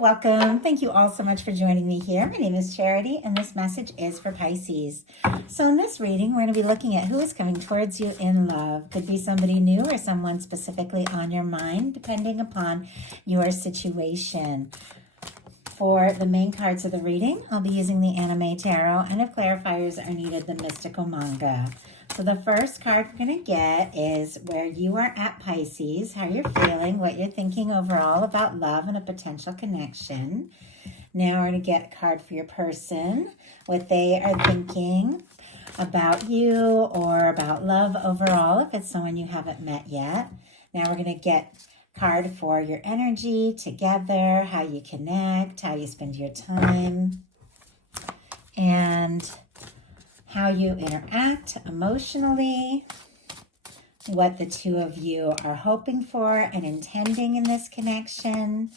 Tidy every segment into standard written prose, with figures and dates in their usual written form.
welcome. Thank you all so much for joining me here. My name is Charity, and this message is for Pisces. So in this reading, we're going to be looking at who is coming towards you in love. Could be somebody new or someone specifically on your mind, depending upon your situation. For the main cards of the reading, I'll be using the Anime Tarot, and if clarifiers are needed, the Mystical Manga. So the first card we're going to get is where you are at, Pisces, how you're feeling, what you're thinking overall about love and a potential connection. Now we're going to get a card for your person, what they are thinking about you or about love overall, if it's someone you haven't met yet. Now we're going to get a card for your energy together, how you connect, how you spend your time, and how you interact emotionally, what the two of you are hoping for and intending in this connection,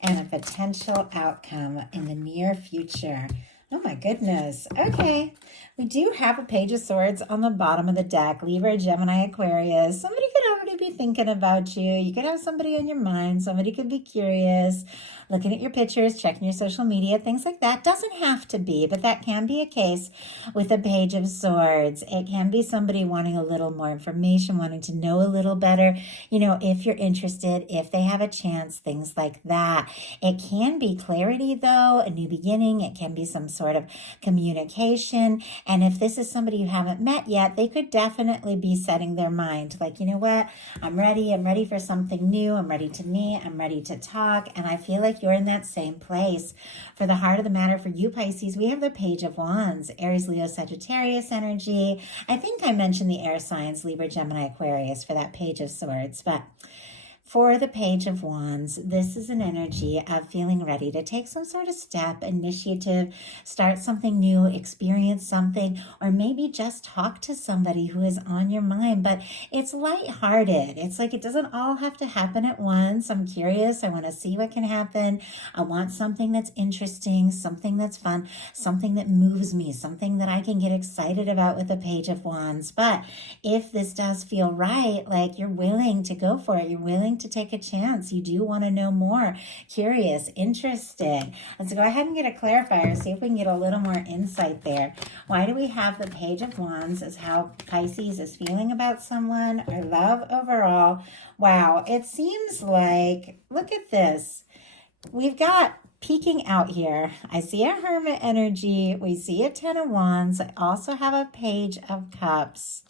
and a potential outcome in the near future. Oh my goodness. Okay. We do have a Page of Swords on the bottom of the deck. Libra, Gemini, Aquarius. Somebody could already be thinking about you. You could have somebody on your mind. Somebody could be curious, looking at your pictures, checking your social media, things like that. Doesn't have to be, but that can be a case with a Page of Swords. It can be somebody wanting a little more information, wanting to know a little better, if you're interested, if they have a chance, things like that. It can be clarity, though, a new beginning. It can be some sort of communication. And if this is somebody you haven't met yet, they could definitely be setting their mind like, you know what, I'm ready for something new. I'm ready to meet. I'm ready to talk. And I feel like you're in that same place. For the heart of the matter for you, Pisces, we have the Page of Wands, Aries, Leo, Sagittarius energy. I think I mentioned the air signs, Libra, Gemini, Aquarius for that Page of Swords, but for the Page of Wands, this is an energy of feeling ready to take some sort of step, initiative, start something new, experience something, or maybe just talk to somebody who is on your mind. But it's lighthearted. It's like it doesn't all have to happen at once. I'm curious. I want to see what can happen. I want something that's interesting, something that's fun, something that moves me, something that I can get excited about with the Page of Wands. But if this does feel right, like you're willing to go for it, you're willing to take a chance, you do want to know more, curious, interested. Let's go ahead and get a clarifier, see if we can get a little more insight there. Why do we have the Page of Wands as how Pisces is feeling about someone or love overall? Wow, it seems like, look at this. We've got peeking out here. I see a Hermit energy. We see a Ten of Wands. I also have a Page of Cups.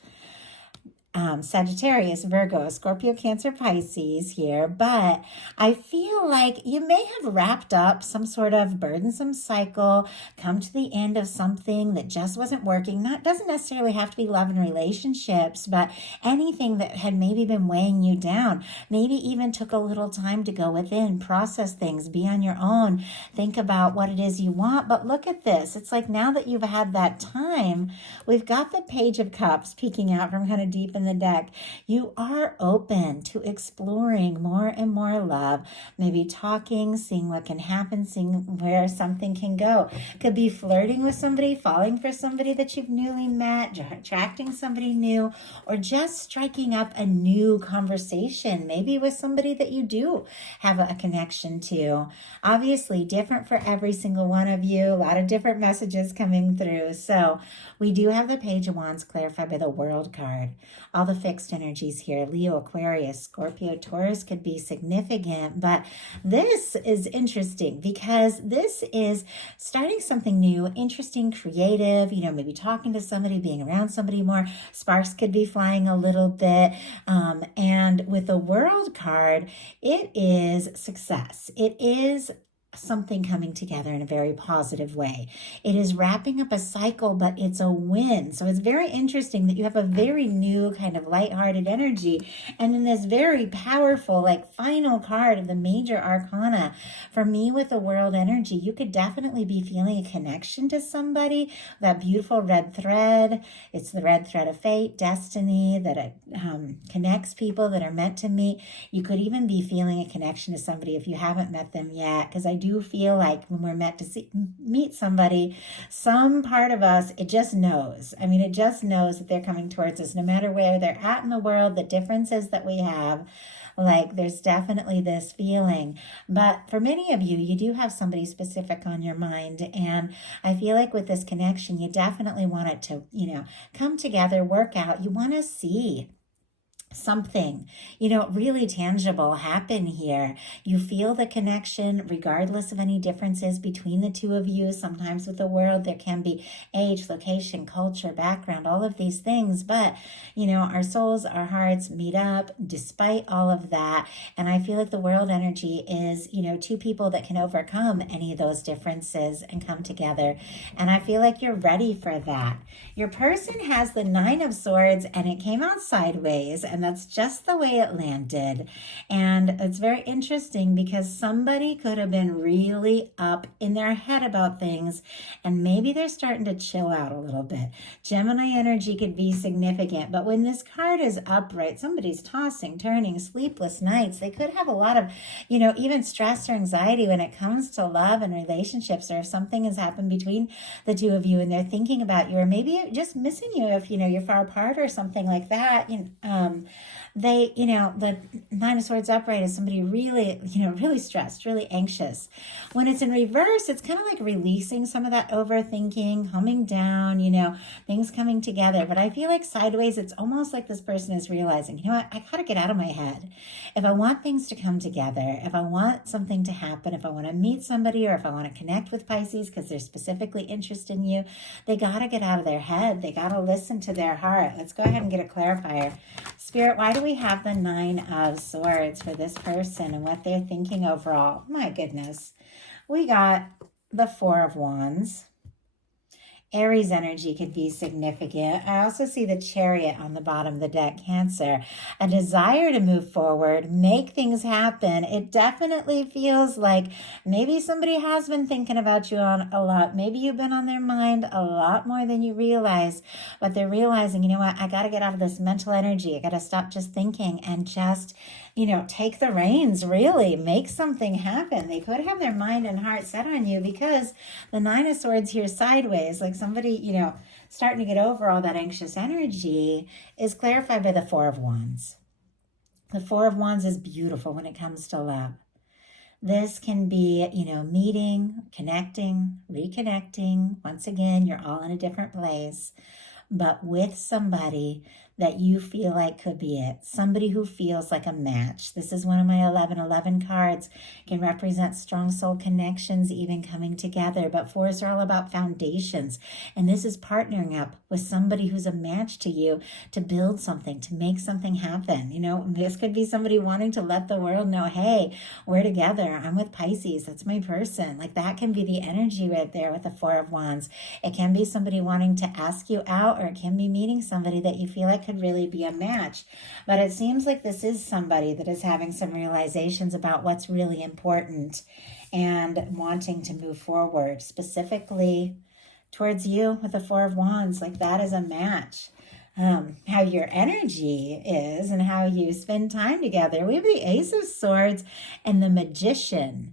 Sagittarius, Virgo, Scorpio, Cancer, Pisces here, but I feel like you may have wrapped up some sort of burdensome cycle, come to the end of something that just wasn't working. Doesn't necessarily have to be love and relationships, but anything that had maybe been weighing you down, maybe even took a little time to go within, process things, be on your own, think about what it is you want. But look at this. It's like now that you've had that time, we've got the Page of Cups peeking out from kind of deep in the deck. You are open to exploring more and more love, maybe talking, seeing what can happen, seeing where something can go. Could be flirting with somebody, falling for somebody that you've newly met, attracting somebody new, or just striking up a new conversation, maybe with somebody that you do have a connection to. Obviously, different for every single one of you, a lot of different messages coming through. So we do have the Page of Wands clarified by the World card. All the fixed energies here, Leo, Aquarius, Scorpio, Taurus could be significant, but this is interesting because this is starting something new, interesting, creative, maybe talking to somebody, being around somebody more. Sparks could be flying a little bit. And with the World card, it is success. It is something coming together in a very positive way. It is wrapping up a cycle, but it's a win. So it's very interesting that you have a very new kind of lighthearted energy. And then this very powerful, final card of the major arcana. For me, with the World energy, you could definitely be feeling a connection to somebody. That beautiful red thread. It's the red thread of fate, destiny, that it connects people that are meant to meet. You could even be feeling a connection to somebody if you haven't met them yet, because I do feel like when we're meant to meet somebody, some part of us, it just knows. It just knows that they're coming towards us, no matter where they're at in the world, the differences that we have. Like there's definitely this feeling. But for many of you, you do have somebody specific on your mind. And I feel like with this connection, you definitely want it to, come together, work out. You want to see something, really tangible happen here. You feel the connection regardless of any differences between the two of you. Sometimes with the world, there can be age, location, culture, background, all of these things. But, our souls, our hearts meet up despite all of that. And I feel like the world energy is, two people that can overcome any of those differences and come together. And I feel like you're ready for that. Your person has the 9 of Swords and it came out sideways, and that's just the way it landed. And it's very interesting because somebody could have been really up in their head about things, and maybe they're starting to chill out a little bit. Gemini energy could be significant, but when this card is upright, somebody's tossing, turning, sleepless nights. They could have a lot of, even stress or anxiety when it comes to love and relationships, or if something has happened between the two of you and they're thinking about you, or maybe just missing you if, you're far apart or something like that. The 9 of Swords upright is somebody really, really stressed, really anxious. When it's in reverse, it's kind of like releasing some of that overthinking, calming down, things coming together. But I feel like sideways, it's almost like this person is realizing, I got to get out of my head. If I want things to come together, if I want something to happen, if I want to meet somebody, or if I want to connect with Pisces because they're specifically interested in you, they got to get out of their head. They got to listen to their heart. Let's go ahead and get a clarifier. Spirit, why do we have the 9 of Swords for this person and what they're thinking overall? My goodness. We got the 4 of Wands. Aries energy could be significant. I also see the Chariot on the bottom of the deck, Cancer. A desire to move forward, make things happen. It definitely feels like maybe somebody has been thinking about you on a lot. Maybe you've been on their mind a lot more than you realize, but they're realizing, I got to get out of this mental energy. I got to stop just thinking and just take the reins, really make something happen. They could have their mind and heart set on you because the 9 of Swords here sideways, like somebody, starting to get over all that anxious energy, is clarified by the 4 of Wands. The 4 of Wands is beautiful when it comes to love. This can be, meeting, connecting, reconnecting. Once again, you're all in a different place, but with somebody that you feel like could be it. Somebody who feels like a match. This is one of my 1111 cards. Can represent strong soul connections, even coming together. But 4s are all about foundations. And this is partnering up with somebody who's a match to you to build something, to make something happen. This could be somebody wanting to let the world know, hey, we're together. I'm with Pisces. That's my person. Like that can be the energy right there with the 4 of Wands. It can be somebody wanting to ask you out, or it can be meeting somebody that you feel like could really be a match. But it seems like this is somebody that is having some realizations about what's really important and wanting to move forward, specifically towards you with the 4 of Wands. Like that is a match. How your energy is and how you spend time together. We have the Ace of Swords and the Magician.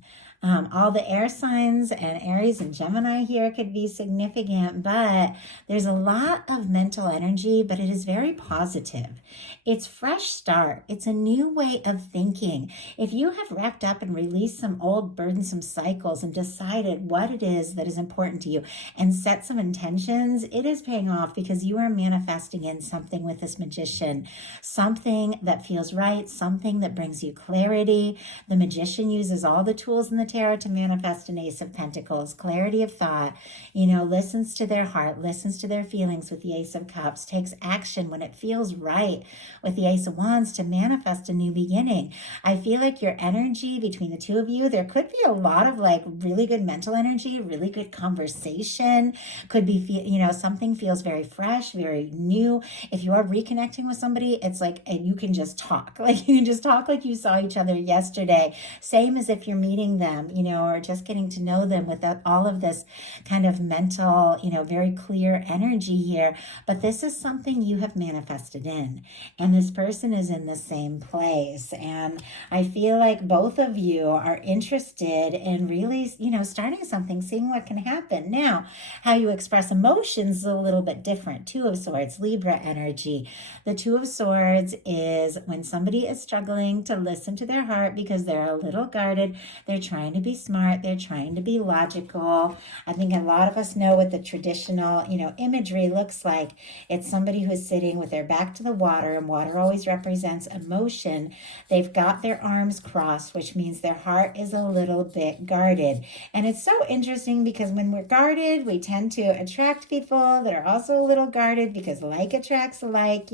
All the air signs and Aries and Gemini here could be significant, but there's a lot of mental energy, but it is very positive. It's fresh start. It's a new way of thinking. If you have wrapped up and released some old burdensome cycles and decided what it is that is important to you and set some intentions, it is paying off because you are manifesting in something with this Magician, something that feels right, something that brings you clarity. The Magician uses all the tools in the tarot to manifest an Ace of Pentacles, clarity of thought, listens to their heart, listens to their feelings with the Ace of Cups, takes action when it feels right with the Ace of Wands to manifest a new beginning. I feel like your energy between the two of you, there could be a lot of like really good mental energy, really good conversation, could be, something feels very fresh, very new. If you are reconnecting with somebody, it's like, and you can just talk, like you can just talk like you saw each other yesterday, same as if you're meeting them them, or just getting to know them without all of this kind of mental, very clear energy here. But this is something you have manifested in, and this person is in the same place. And I feel like both of you are interested in really, starting something, seeing what can happen. Now, how you express emotions is a little bit different. Two of Swords, Libra energy. The Two of Swords is when somebody is struggling to listen to their heart because they're a little guarded. They're trying to be smart. They're trying to be logical. I think a lot of us know what the traditional, imagery looks like. It's somebody who's sitting with their back to the water, and water always represents emotion. They've got their arms crossed, which means their heart is a little bit guarded. And it's so interesting because when we're guarded, we tend to attract people that are also a little guarded because like attracts like,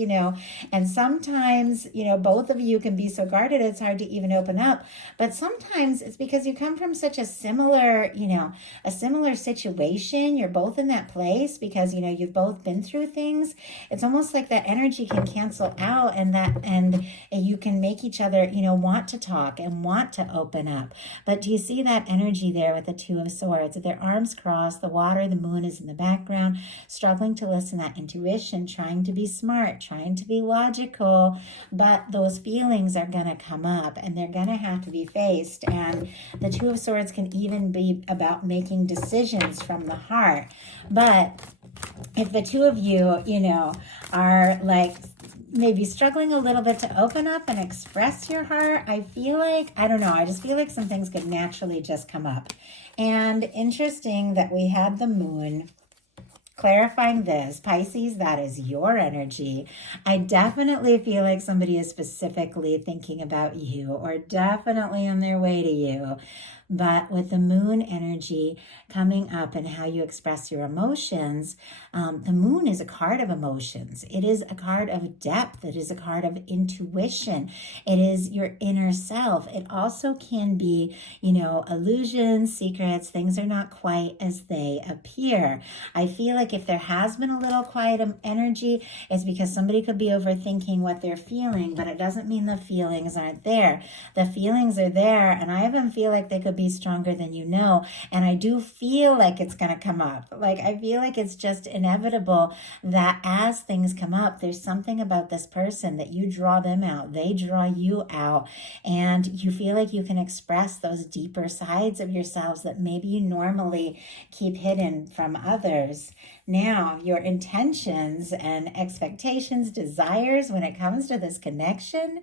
and sometimes, both of you can be so guarded it's hard to even open up. But sometimes it's because you come from such a similar, a similar situation. You're both in that place because, you've both been through things. It's almost like that energy can cancel out, and you can make each other, want to talk and want to open up. But do you see that energy there with the Two of Swords? Their arms crossed, the water, the moon is in the background, struggling to listen, that intuition, trying to be smart, trying to be logical, but those feelings are going to come up and they're going to have to be faced. And the Two of Swords can even be about making decisions from the heart. But if the two of you, are like maybe struggling a little bit to open up and express your heart, I feel like, I don't know, I just feel like some things could naturally just come up. And interesting that we had the moon clarifying this. Pisces, that is your energy. I definitely feel like somebody is specifically thinking about you or definitely on their way to you. But with the moon energy coming up and how you express your emotions, the moon is a card of emotions. It is a card of depth. It is a card of intuition. It is your inner self. It also can be, illusions, secrets. Things are not quite as they appear. I feel like if there has been a little quiet energy, it's because somebody could be overthinking what they're feeling, but it doesn't mean the feelings aren't there. The feelings are there, and I even feel like they could be stronger than you know. And I do feel like it's going to come up. Like, I feel like it's just inevitable that as things come up, there's something about this person that you draw them out, they draw you out, and you feel like you can express those deeper sides of yourselves that maybe you normally keep hidden from others. Now, your intentions and expectations, desires when it comes to this connection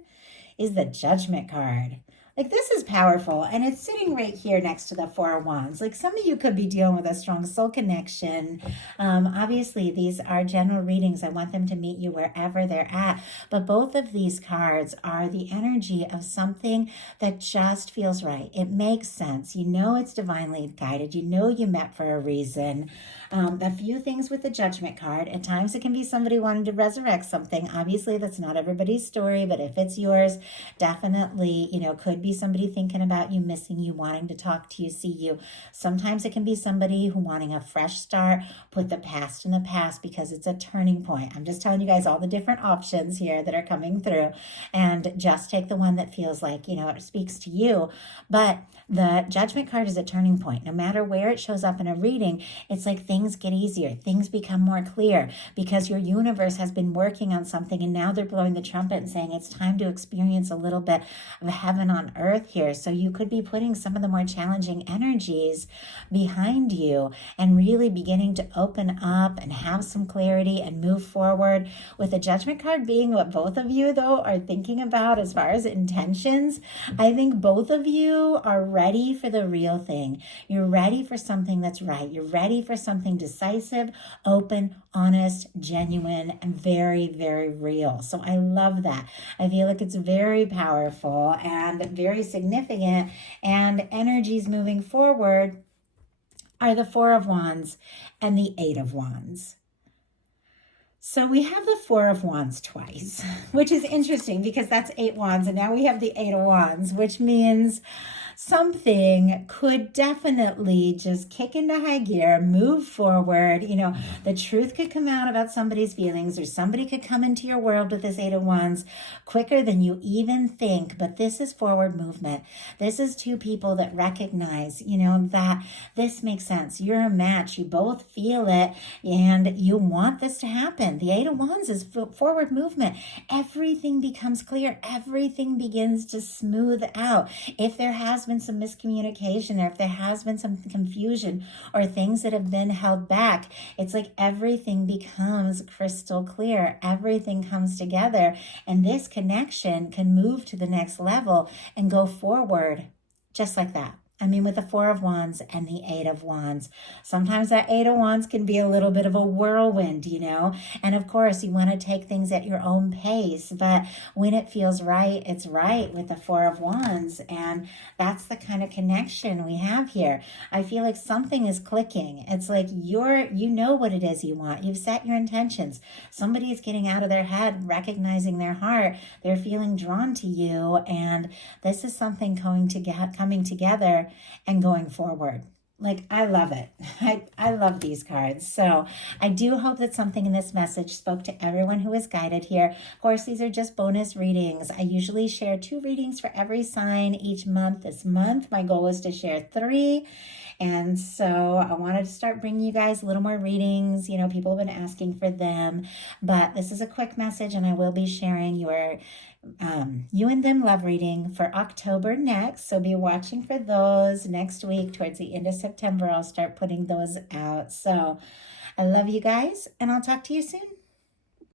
is the Judgment card. Like, this is powerful, and it's sitting right here next to the Four of Wands. Like, some of you could be dealing with a strong soul connection. Obviously, these are general readings. I want them to meet you wherever they're at. But both of these cards are the energy of something that just feels right. It makes sense. It's divinely guided. You met for a reason. A few things with the Judgment card. At times, it can be somebody wanting to resurrect something. Obviously, that's not everybody's story, but if it's yours, definitely, could be somebody thinking about you, missing you, wanting to talk to you, see you. Sometimes it can be somebody who wanting a fresh start, put the past in the past because it's a turning point. I'm just telling you guys all the different options here that are coming through, and just take the one that feels like, it speaks to you. But the Judgment card is a turning point. No matter where it shows up in a reading, it's like things get easier. Things become more clear because your universe has been working on something, and now they're blowing the trumpet and saying it's time to experience a little bit of heaven on earth here. So you could be putting some of the more challenging energies behind you and really beginning to open up and have some clarity and move forward, with the Judgment card being what both of you, though, are thinking about as far as intentions. I think both of you are ready for the real thing. You're ready for something that's right. You're ready for something decisive, open, honest, genuine, and very, very real. So I love that. I feel like it's very powerful and very significant, and energies moving forward are the Four of Wands and the Eight of Wands. So we have the Four of Wands twice, which is interesting because that's 8 wands, and now we have the 8 of Wands, which means something could definitely just kick into high gear, move forward. You know, the truth could come out about somebody's feelings, or somebody could come into your world with this Eight of Wands quicker than you even think. But this is forward movement. This is two people that recognize, you know, that this makes sense. You're a match. You both feel it and you want this to happen. The Eight of Wands is forward movement. Everything becomes clear. Everything begins to smooth out. If there has been some miscommunication, or if there has been some confusion, or things that have been held back, it's like everything becomes crystal clear. Everything comes together, and this connection can move to the next level and go forward just like that. I mean, with the Four of Wands and the Eight of Wands, sometimes that Eight of Wands can be a little bit of a whirlwind, you know? And of course, you want to take things at your own pace, but when it feels right, it's right with the Four of Wands. And that's the kind of connection we have here. I feel like something is clicking. It's like you know what it is you want. You've set your intentions. Somebody is getting out of their head, recognizing their heart. They're feeling drawn to you. And this is something coming together and going forward. Like, I love it. I love these cards. So I do hope that something in this message spoke to everyone who is guided here. Of course, these are just bonus readings. I usually share 2 readings for every sign each month. This month, my goal is to share 3. And so I wanted to start bringing you guys a little more readings. You know, people have been asking for them. But this is a quick message, and I will be sharing your you and them love reading for October next. So be watching for those next week. Towards the end of September, I'll start putting those out. So I love you guys, and I'll talk to you soon.